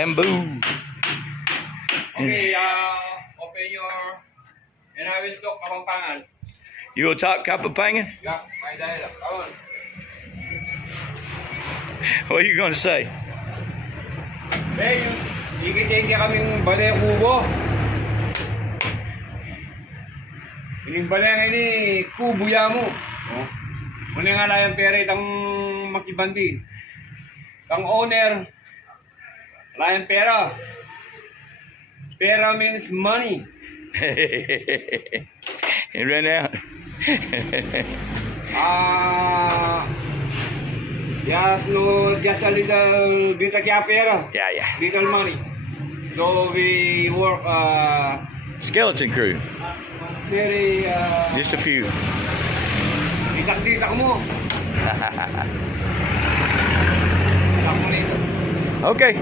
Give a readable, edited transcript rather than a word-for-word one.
Bamboo. Okay, open your... And I will talk Kapampangan. You will talk Kapampangan? Yeah, my dialect. Come on. What are you going to say? Hey, ikit-ikit kaming balay kubo. Ining balay ini kubo ya mo. Oh. Muna nga na yung pera itang makibandi. Tang owner, layan pera. Pera means money. It ran out. Just a little bit of pera. Yeah. Little money. So we work Skeleton crew. very Just a few. itak-itak mo. Okay.